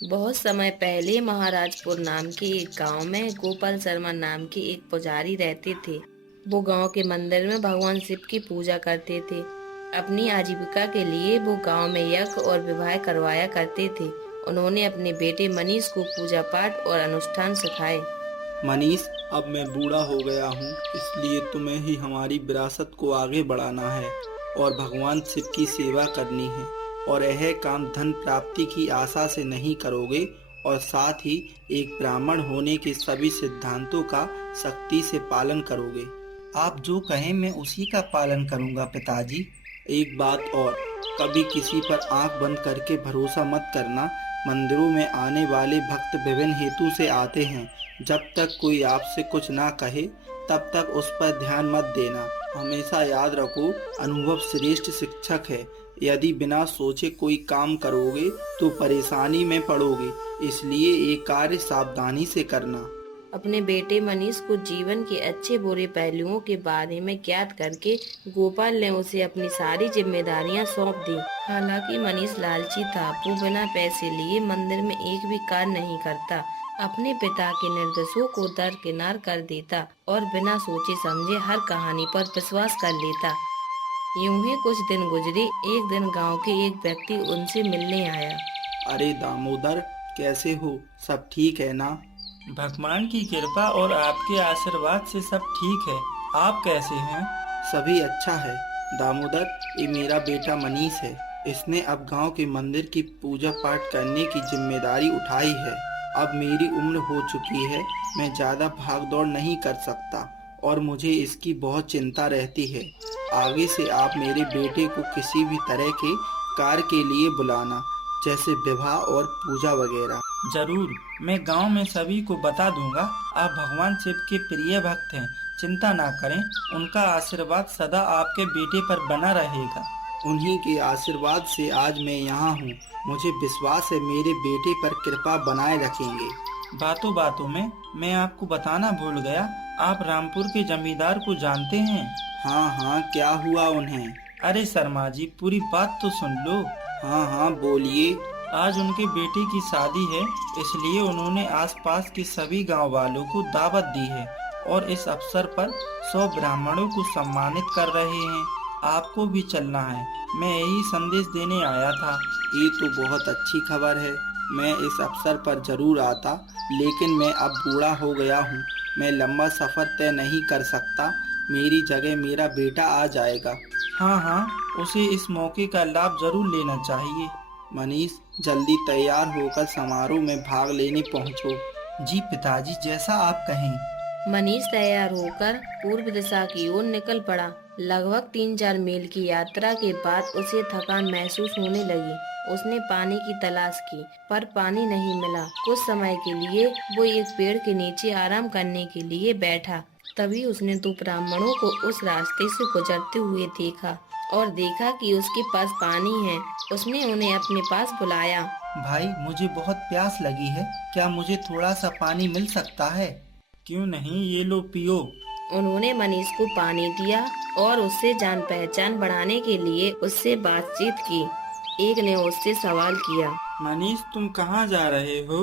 बहुत समय पहले महाराजपुर नाम के एक गांव में गोपाल शर्मा नाम के एक पुजारी रहते थे। वो गांव के मंदिर में भगवान शिव की पूजा करते थे। अपनी आजीविका के लिए वो गांव में यज्ञ और विवाह करवाया करते थे। उन्होंने अपने बेटे मनीष को पूजा पाठ और अनुष्ठान सिखाए। मनीष, अब मैं बूढ़ा हो गया हूँ, इसलिए तुम्हें ही हमारी विरासत को आगे बढ़ाना है और भगवान शिव की सेवा करनी है। और यह काम धन प्राप्ति की आशा से नहीं करोगे, और साथ ही एक ब्राह्मण होने के सभी सिद्धांतों का सख्ती से पालन करोगे। आप जो कहें मैं उसी का पालन करूंगा पिताजी। एक बात और, कभी किसी पर आंख बंद करके भरोसा मत करना। मंदिरों में आने वाले भक्त विभिन्न हेतु से आते हैं। जब तक कोई आपसे कुछ ना कहे तब तक उस पर ध्यान मत देना। हमेशा याद रखो, अनुभव श्रेष्ठ शिक्षक है। यदि बिना सोचे कोई काम करोगे तो परेशानी में पड़ोगे, इसलिए ये कार्य सावधानी से करना। अपने बेटे मनीष को जीवन के अच्छे बुरे पहलुओं के बारे में ज्ञात करके गोपाल ने उसे अपनी सारी जिम्मेदारियां सौंप दी। हालांकि मनीष लालची था। वो बिना पैसे लिए मंदिर में एक भी कार्य नहीं करता, अपने पिता के निर्देशों को दरकिनार कर देता और बिना सोचे समझे हर कहानी पर विश्वास कर लेता। यूं ही कुछ दिन गुजरे। एक दिन गांव के एक व्यक्ति उनसे मिलने आया। अरे दामोदर, कैसे हो? सब ठीक है ना? भगवान की कृपा और आपके आशीर्वाद से सब ठीक है। आप कैसे हैं? सभी अच्छा है। दामोदर, ये मेरा बेटा मनीष है। इसने अब गांव के मंदिर की पूजा पाठ करने की जिम्मेदारी उठाई है। अब मेरी उम्र हो चुकी है, मैं ज़्यादा भाग दौड़ नहीं कर सकता और मुझे इसकी बहुत चिंता रहती है। आगे से आप मेरे बेटे को किसी भी तरह के कार्य के लिए बुलाना, जैसे विवाह और पूजा वगैरह। जरूर, मैं गांव में सभी को बता दूंगा। आप भगवान शिव के प्रिय भक्त हैं, चिंता ना करें। उनका आशीर्वाद सदा आपके बेटे पर बना रहेगा। उन्हीं के आशीर्वाद से आज मैं यहाँ हूँ। मुझे विश्वास है मेरे बेटे पर कृपा बनाए रखेंगे। बातों बातों में मैं आपको बताना भूल गया, आप रामपुर के जमींदार को जानते हैं? हाँ हाँ, क्या हुआ उन्हें? अरे शर्मा जी, पूरी बात तो सुन लो। हाँ हाँ, बोलिए। आज उनके बेटे की शादी है, इसलिए उन्होंने आसपास के सभी गांव वालों को दावत दी है और इस अवसर पर 100 ब्राह्मणों को सम्मानित कर रहे हैं। आपको भी चलना है, मैं यही संदेश देने आया था। ये तो बहुत अच्छी खबर है। मैं इस अवसर पर जरूर आता, लेकिन मैं अब बूढ़ा हो गया हूँ। मैं लंबा सफ़र तय नहीं कर सकता। मेरी जगह मेरा बेटा आ जाएगा। हाँ हाँ, उसे इस मौके का लाभ जरूर लेना चाहिए। मनीष, जल्दी तैयार होकर समारोह में भाग लेने पहुँचो। जी पिताजी, जैसा आप कहें। मनीष तैयार होकर पूर्व दिशा की ओर निकल पड़ा। लगभग 3-4 मील की यात्रा के बाद उसे थकान महसूस होने लगी। उसने पानी की तलाश की, पर पानी नहीं मिला। कुछ समय के लिए वो एक पेड़ के नीचे आराम करने के लिए बैठा। तभी उसने 2 ब्राह्मणों को उस रास्ते से गुजरते हुए देखा और देखा कि उसके पास पानी है। उसने उन्हें अपने पास बुलाया। भाई, मुझे बहुत प्यास लगी है, क्या मुझे थोड़ा सा पानी मिल सकता है? क्यों नहीं, ये लो पियो। उन्होंने मनीष को पानी दिया और उससे जान पहचान बढ़ाने के लिए उससे बातचीत की। एक ने उससे सवाल किया। मनीष, तुम कहाँ जा रहे हो?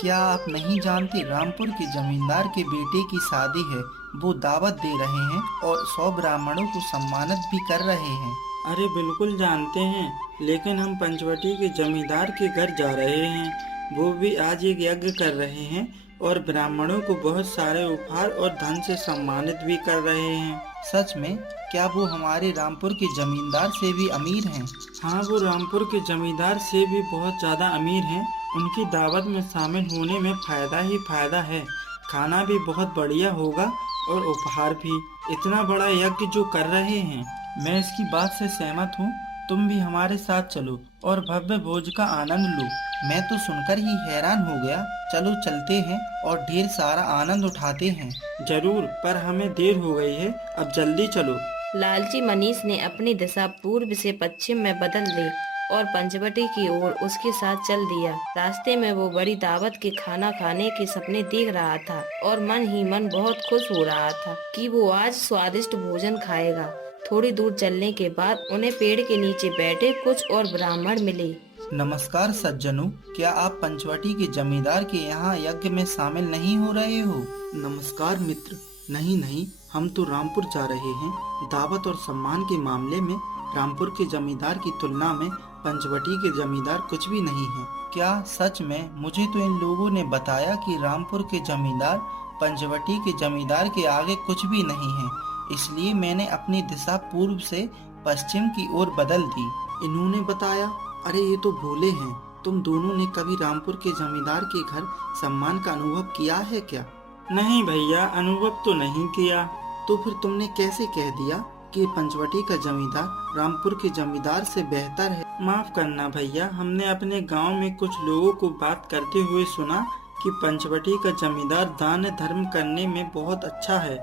क्या आप नहीं जानते, रामपुर के जमींदार के बेटे की शादी है। वो दावत दे रहे हैं और 100 ब्राह्मणों को सम्मानित भी कर रहे हैं। अरे बिल्कुल जानते हैं, लेकिन हम पंचवटी के जमींदार के घर जा रहे हैं। वो भी आज एक यज्ञ कर रहे हैं और ब्राह्मणों को बहुत सारे उपहार और धन से सम्मानित भी कर रहे हैं। सच में? क्या वो हमारे रामपुर के जमींदार से भी अमीर हैं? हाँ, वो रामपुर के जमींदार से भी बहुत ज़्यादा अमीर हैं। उनकी दावत में शामिल होने में फ़ायदा ही फ़ायदा है। खाना भी बहुत बढ़िया होगा और उपहार भी। इतना बड़ा यज्ञ जो कर रहे हैं, मैं इसकी बात से सहमत हूँ। तुम भी हमारे साथ चलो और भव्य भोज का आनंद लो। मैं तो सुनकर ही हैरान हो गया। चलो चलते हैं और ढेर सारा आनंद उठाते हैं। जरूर, पर हमें देर हो गई है, अब जल्दी चलो। लालची मनीष ने अपनी दिशा पूर्व से पश्चिम में बदल दी और पंचवटी की ओर उसके साथ चल दिया। रास्ते में वो बड़ी दावत के खाना खाने के सपने देख रहा था और मन ही मन बहुत खुश हो रहा था कि वो आज स्वादिष्ट भोजन खाएगा। थोड़ी दूर चलने के बाद उन्हें पेड़ के नीचे बैठे कुछ और ब्राह्मण मिले। नमस्कार सज्जनों, क्या आप पंचवटी के जमींदार के यहाँ यज्ञ में शामिल नहीं हो रहे हो? नमस्कार मित्र, नहीं नहीं, हम तो रामपुर जा रहे हैं। दावत और सम्मान के मामले में रामपुर के जमींदार की तुलना में पंचवटी के जमींदार कुछ भी नहीं है। क्या सच में? मुझे तो इन लोगों ने बताया कि रामपुर के जमींदार पंचवटी के जमींदार के आगे कुछ भी नहीं है, इसलिए मैंने अपनी दिशा पूर्व से पश्चिम की ओर बदल दी। इन्होंने बताया? अरे ये तो भोले हैं। तुम दोनों ने कभी रामपुर के जमींदार के घर सम्मान का अनुभव किया है क्या? नहीं भैया, अनुभव तो नहीं किया। तो फिर तुमने कैसे कह दिया कि पंचवटी का जमींदार रामपुर के जमींदार से बेहतर है? माफ करना भैया, हमने अपने गांव में कुछ लोगों को बात करते हुए सुना कि पंचवटी का जमींदार दान धर्म करने में बहुत अच्छा है।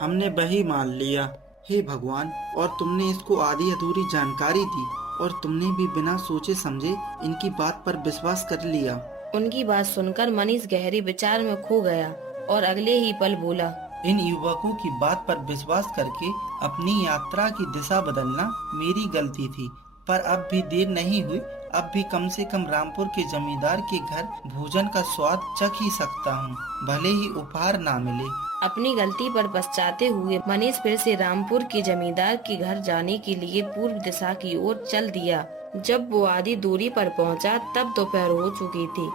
हमने वही मान लिया। हे भगवान, और तुमने इसको आधी अधूरी जानकारी दी और तुमने भी बिना सोचे समझे इनकी बात पर विश्वास कर लिया। उनकी बात सुनकर मनीष गहरे विचार में खो गया और अगले ही पल बोला, इन युवकों की बात पर विश्वास करके अपनी यात्रा की दिशा बदलना मेरी गलती थी, पर अब भी देर नहीं हुई। अब भी कम से कम रामपुर के जमींदार के घर भोजन का स्वाद चख ही सकता हूँ, भले ही उपहार ना मिले। अपनी गलती पर पछताते हुए मनीष फिर से रामपुर के जमींदार के घर जाने के लिए पूर्व दिशा की ओर चल दिया। जब वो आधी दूरी पर पहुंचा, तब दोपहर हो चुकी थी।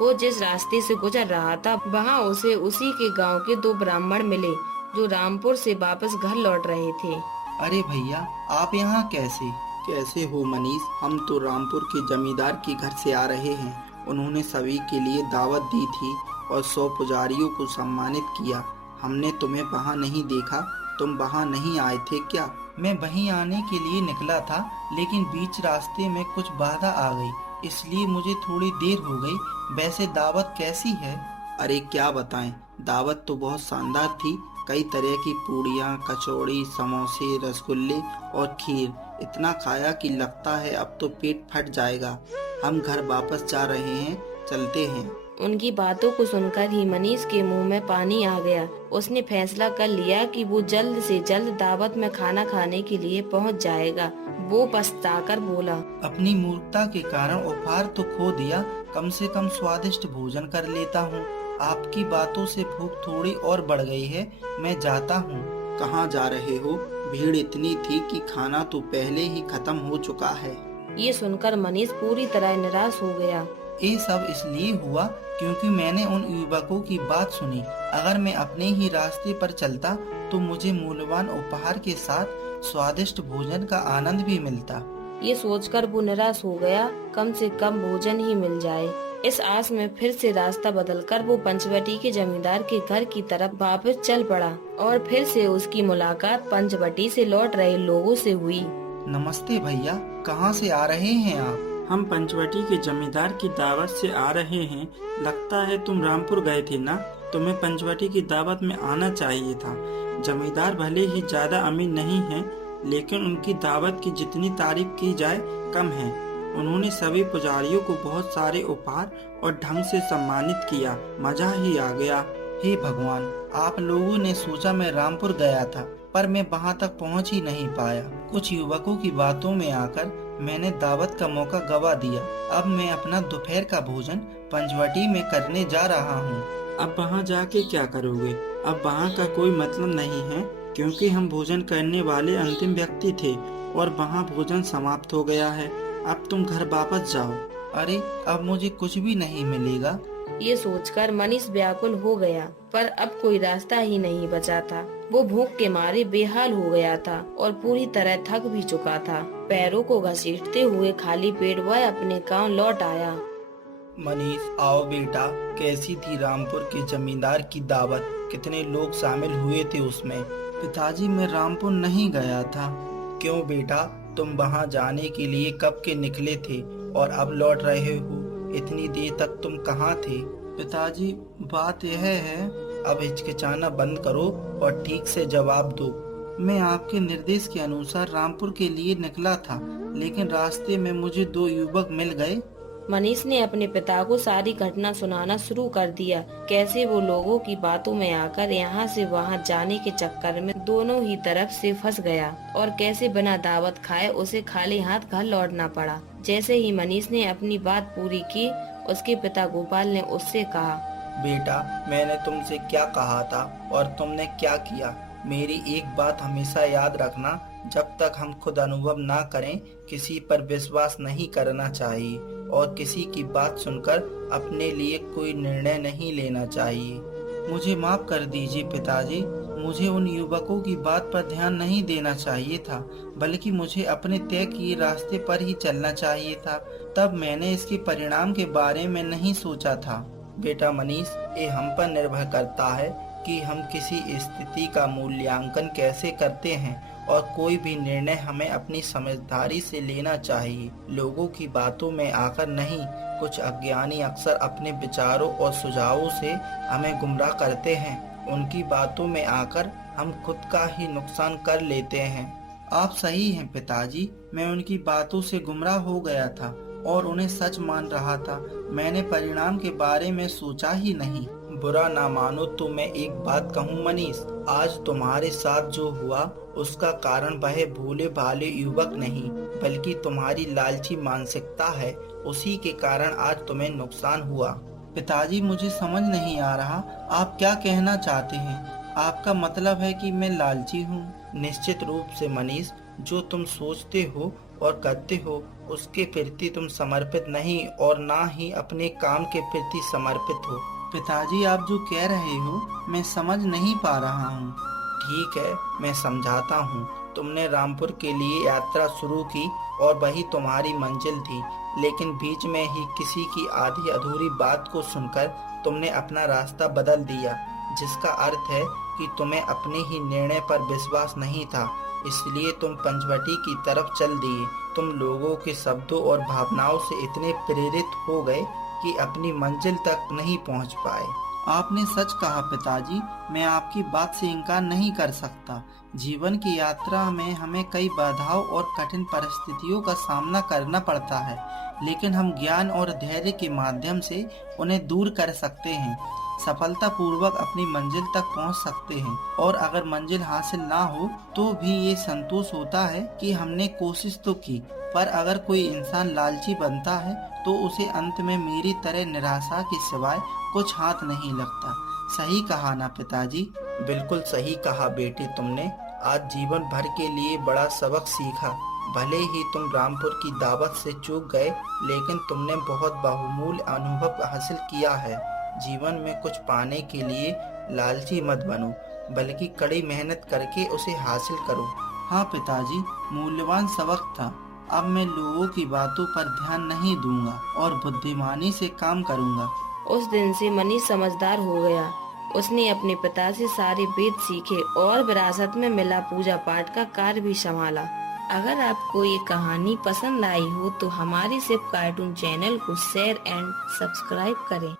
वो जिस रास्ते से गुजर रहा था, वहाँ उसे उसी के गांव के 2 ब्राह्मण मिले जो रामपुर से वापस घर लौट रहे थे। अरे भैया, आप यहाँ कैसे हो मनीष? हम तो रामपुर के जमींदार के घर से आ रहे हैं। उन्होंने सभी के लिए दावत दी थी और 100 पुजारियों को सम्मानित किया। हमने तुम्हें वहाँ नहीं देखा। तुम वहाँ नहीं आए थे क्या? मैं वहीं आने के लिए निकला था, लेकिन बीच रास्ते में कुछ बाधा आ गई, इसलिए मुझे थोड़ी देर हो गई। वैसे दावत कैसी है? अरे क्या बताएं, दावत तो बहुत शानदार थी। कई तरह की पूड़ियाँ, कचौड़ी, समोसे, रसगुल्ले और खीर। इतना खाया कि लगता है अब तो पेट फट जाएगा। हम घर वापस जा रहे हैं, चलते हैं। उनकी बातों को सुनकर ही मनीष के मुंह में पानी आ गया। उसने फैसला कर लिया कि वो जल्द से जल्द दावत में खाना खाने के लिए पहुंच जाएगा। वो पछताकर बोला, अपनी मूर्खता के कारण उपहार तो खो दिया, कम से कम स्वादिष्ट भोजन कर लेता हूँ। आपकी बातों से भूख थोड़ी और बढ़ गई है। मैं जाता हूँ। कहाँ जा रहे हो? भीड़ इतनी थी कि खाना तो पहले ही खत्म हो चुका है। ये सुनकर मनीष पूरी तरह निराश हो गया। ये सब इसलिए हुआ क्योंकि मैंने उन युवकों की बात सुनी। अगर मैं अपने ही रास्ते पर चलता तो मुझे मूल्यवान उपहार के साथ स्वादिष्ट भोजन का आनंद भी मिलता। ये सोचकर वो निराश हो गया, कम से कम भोजन ही मिल जाए। इस आस में फिर से रास्ता बदलकर वो पंचवटी के जमींदार के घर की तरफ वापस चल पड़ा और फिर से उसकी मुलाकात पंचवटी से लौट रहे लोगों से हुई। नमस्ते भैया, कहाँ से आ रहे हैं आप? हम पंचवटी के जमींदार की दावत से आ रहे हैं। लगता है तुम रामपुर गए थे ना? तुम्हें पंचवटी की दावत में आना चाहिए था। जमींदार भले ही ज्यादा अमीर नहीं हैं, लेकिन उनकी दावत की जितनी तारीफ की जाए कम है। उन्होंने सभी पुजारियों को बहुत सारे उपहार और ढंग से सम्मानित किया। मजा ही आ गया। हे भगवान, आप लोगों ने सोचा मैं रामपुर गया था, पर मैं वहां तक पहुंच ही नहीं पाया। कुछ युवकों की बातों में आकर मैंने दावत का मौका गवा दिया। अब मैं अपना दोपहर का भोजन पंचवटी में करने जा रहा हूँ। अब वहाँ जाके क्या करोगे? अब वहाँ का कोई मतलब नहीं है, क्योंकि हम भोजन करने वाले अंतिम व्यक्ति थे और वहाँ भोजन समाप्त हो गया है। अब तुम घर वापस जाओ। अरे, अब मुझे कुछ भी नहीं मिलेगा। ये सोचकर मनीष व्याकुल हो गया, पर अब कोई रास्ता ही नहीं बचा था। वो भूख के मारे बेहाल हो गया था और पूरी तरह थक भी चुका था। पैरों को घसीटते हुए खाली पेट वह अपने गांव लौट आया। मनीष, आओ बेटा। कैसी थी रामपुर के जमींदार की दावत? कितने लोग शामिल हुए थे उसमें? पिताजी, मैं रामपुर नहीं गया था। क्यों बेटा, तुम वहां जाने के लिए कब के निकले थे और अब लौट रहे हो? इतनी देर तक तुम कहाँ थे? पिताजी, बात यह है, अब हिचकिचाना बंद करो और ठीक से जवाब दो। मैं आपके निर्देश के अनुसार रामपुर के लिए निकला था, लेकिन रास्ते में मुझे 2 युवक मिल गए। मनीष ने अपने पिता को सारी घटना सुनाना शुरू कर दिया। कैसे वो लोगों की बातों में आकर यहाँ से वहाँ जाने के चक्कर में दोनों ही तरफ से फंस गया और कैसे बिना दावत खाए उसे खाली हाथ घर लौटना पड़ा। जैसे ही मनीष ने अपनी बात पूरी की, उसके पिता गोपाल ने उससे कहा, बेटा, मैंने तुमसे क्या कहा था और तुमने क्या किया? मेरी एक बात हमेशा याद रखना, जब तक हम खुद अनुभव ना करें, किसी पर विश्वास नहीं करना चाहिए और किसी की बात सुनकर अपने लिए कोई निर्णय नहीं लेना चाहिए। मुझे माफ कर दीजिए पिताजी, मुझे उन युवकों की बात पर ध्यान नहीं देना चाहिए था, बल्कि मुझे अपने तय किए रास्ते पर ही चलना चाहिए था। तब मैंने इसके परिणाम के बारे में नहीं सोचा था। बेटा मनीष, ये हम पर निर्भर करता है कि हम किसी स्थिति का मूल्यांकन कैसे करते हैं और कोई भी निर्णय हमें अपनी समझदारी से लेना चाहिए, लोगों की बातों में आकर नहीं। कुछ अज्ञानी अक्सर अपने विचारों और सुझावों से हमें गुमराह करते हैं। उनकी बातों में आकर हम खुद का ही नुकसान कर लेते हैं। आप सही हैं पिताजी, मैं उनकी बातों से गुमराह हो गया था और उन्हें सच मान रहा था। मैंने परिणाम के बारे में सोचा ही नहीं। बुरा ना मानो तो मैं एक बात कहूँ मनीष, आज तुम्हारे साथ जो हुआ उसका कारण वह भोले भाले युवक नहीं, बल्कि तुम्हारी लालची मानसिकता है। उसी के कारण आज तुम्हें नुकसान हुआ। पिताजी, मुझे समझ नहीं आ रहा, आप क्या कहना चाहते हैं? आपका मतलब है कि मैं लालची हूँ? निश्चित रूप से मनीष, जो तुम सोचते हो और करते हो उसके प्रति तुम समर्पित नहीं और ना ही अपने काम के प्रति समर्पित हो। पिताजी, आप जो कह रहे हो मैं समझ नहीं पा रहा हूँ। ठीक है, मैं समझाता हूँ। तुमने रामपुर के लिए यात्रा शुरू की और वही तुम्हारी मंजिल थी, लेकिन बीच में ही किसी की आधी अधूरी बात को सुनकर तुमने अपना रास्ता बदल दिया, जिसका अर्थ है कि तुम्हें अपने ही निर्णय पर विश्वास नहीं था, इसलिए तुम पंचवटी की तरफ चल दिए। तुम लोगों के शब्दों और भावनाओं से इतने प्रेरित हो गए कि अपनी मंजिल तक नहीं पहुंच पाए। आपने सच कहा पिताजी, मैं आपकी बात से इनकार नहीं कर सकता। जीवन की यात्रा में हमें कई बाधाओं और कठिन परिस्थितियों का सामना करना पड़ता है, लेकिन हम ज्ञान और धैर्य के माध्यम से उन्हें दूर कर सकते हैं, सफलतापूर्वक अपनी मंजिल तक पहुंच सकते हैं। और अगर मंजिल हासिल ना हो तो भी ये संतोष होता है कि हमने कोशिश तो की। पर अगर कोई इंसान लालची बनता है तो उसे अंत में मेरी तरह निराशा के सिवाय कुछ हाथ नहीं लगता। सही कहा ना पिताजी? बिल्कुल सही कहा बेटे तुमने। आज जीवन भर के लिए बड़ा सबक सीखा। भले ही तुम रामपुर की दावत से चूक गए, लेकिन तुमने बहुत बहुमूल्य अनुभव हासिल किया है। जीवन में कुछ पाने के लिए लालची मत बनो, बल्कि कड़ी मेहनत करके उसे हासिल करो। हाँ पिताजी, मूल्यवान सबक था। अब मैं लोगों की बातों पर ध्यान नहीं दूंगा और बुद्धिमानी से काम करूंगा। उस दिन से मनीष समझदार हो गया। उसने अपने पिता से सारे वेद सीखे और विरासत में मिला पूजा पाठ का कार्य भी संभाला। अगर आपको ये कहानी पसंद आई हो तो हमारे सिर्फ कार्टून चैनल को शेयर एंड सब्सक्राइब करें।